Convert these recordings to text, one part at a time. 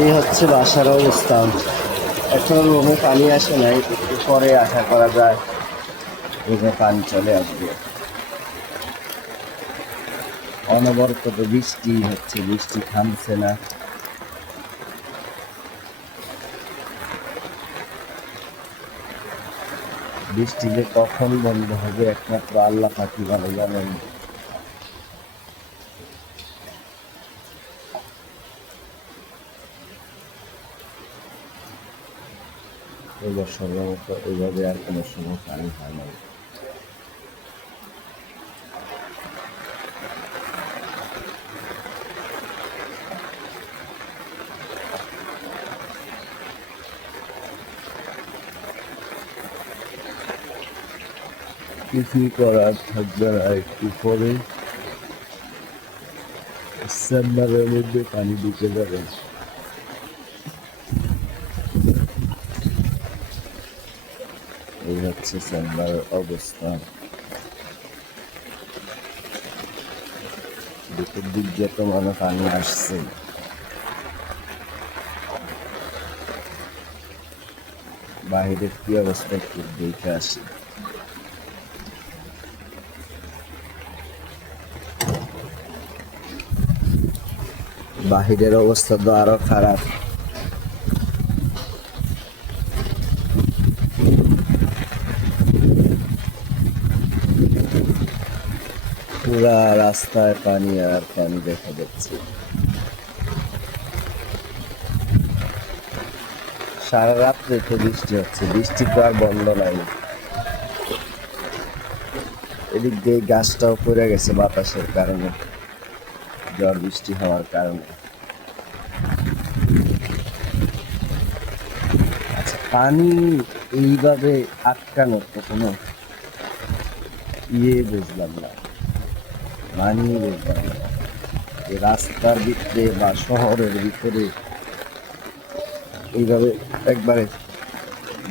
এই হচ্ছে বাসার অবস্থা। এখন রুমে পানি আসে নাই, একটু পরে আশা করা যায় রুমে পানি চলে আসবে। অনবরত বৃষ্টি হচ্ছে, বৃষ্টি থামছে না। বৃষ্টি যে কখন বন্ধ হবে একমাত্র আল্লাহ পাখি ভালো জানেন। এই বছর এইভাবে আর কোনো সময় পানি হয় না কিছুই করার থাকবে না একটু পরে সেপ্টেম্বরের মধ্যে পানি ঢুকে যাবে এই হচ্ছে সেপ্টেম্বরের অবস্থা। দুপুর দিক দিয়ে তো মনে পানি আসছে। বাহিরের কি অবস্থা একটু দেখে আসি। বাহিরের অবস্থা তো আরও খারাপ। পুরা রাস্তায় পানি আর পানি দেখা যাচ্ছে। সারা রাত্রে তো বৃষ্টি হচ্ছে। বৃষ্টি তো আর বন্ধ নাই। এদিক দিয়ে গাছটাও পড়ে গেছে বাতাসের কারণে ঝড় বৃষ্টি হওয়ার কারণে। আচ্ছা পানি এইভাবে আটকানোর তো কোনো ইয়ে বুঝলাম না। রাস্তার ভিতরে বা শহরের ভিতরে এইভাবে একবারে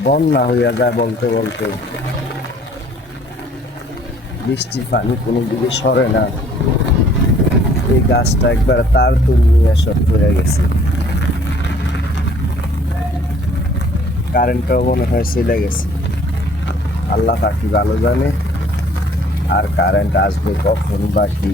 বন্যা হইয়া যায় বলতে বলতে। বৃষ্টির পানি কোনো দিকে সরে না। এই গাছটা একবার তার তুল নিয়ে সব পড়ে গেছে। কারেন্টটাও মনে হয় চলে গেছে। আল্লাহ পাখি ভালো জানে? আর কারেন্ট আসবে কখন বা কি?